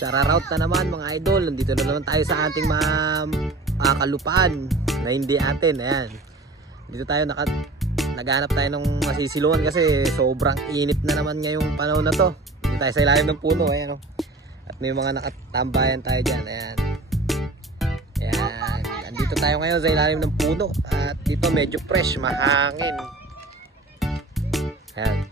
shoutout na naman mga idol. Nandito na naman tayo sa ating mga kalupaan na hindi atin. Ayan. Dito tayo naghanap tayo ng masisiluan kasi sobrang init na naman ngayong panahon na to. Dito tayo sa ilalim ng puno. Ayan, oh. At may mga nakatambayan tayo dyan. Ayan. Ayan. Andito tayo ngayon sa ilalim ng puno. At dito medyo fresh, mahangin. Ayan.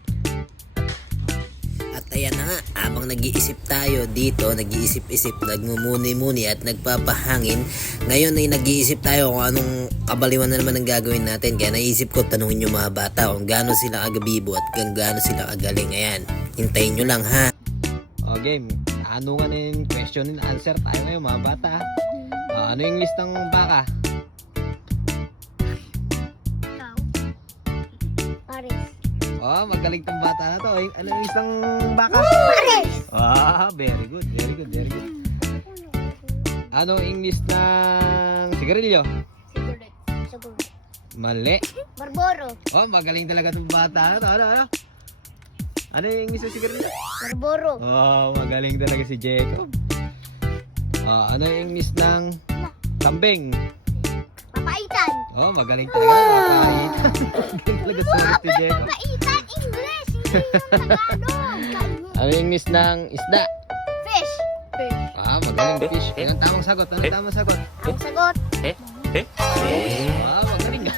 At ayan na nga, habang nag-iisip tayo dito, nag-iisip-isip, nagmumuni-muni at nagpapahangin, ngayon ay nag-iisip tayo kung anong kabaliwan na naman ang gagawin natin. Kaya naisip ko, tanungin yung mga bata kung gaano sila kagabibo at kung gaano sila kagaling. Ayan, hintayin nyo lang ha. O game, ano nga na yung question and answer tayo ngayon mga bata. Ano yung list ng baka? Oh, magaling tong bata na to. Ano yung isang baka? Pares! Ah, very good, very good, very good. Ano yung English ng sigarilyo? Sigurd. Mali. Marlboro. Oh, magaling talaga tong bata na to. Ano yung English ng sigarilyo? Marlboro. Oh, magaling talaga si Jacob. Ano yung English ng kambing? Papaitan. Oh, magaling talaga. Magaling talaga si Jacob. Papaitan, English. Hindi yung Tagalog. Ano yung English ng isda? Fish. Fish. Magaling fish. Anong tamang sagot? Anong tamang sagot? Ang sagot. Magaling ka.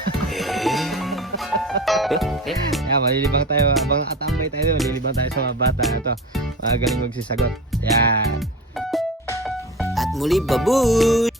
Malilibang tayo. Habang atambay tayo, malilibang tayo sa mga bata. Ito, magaling magsisagot. Yan. At muli, babush!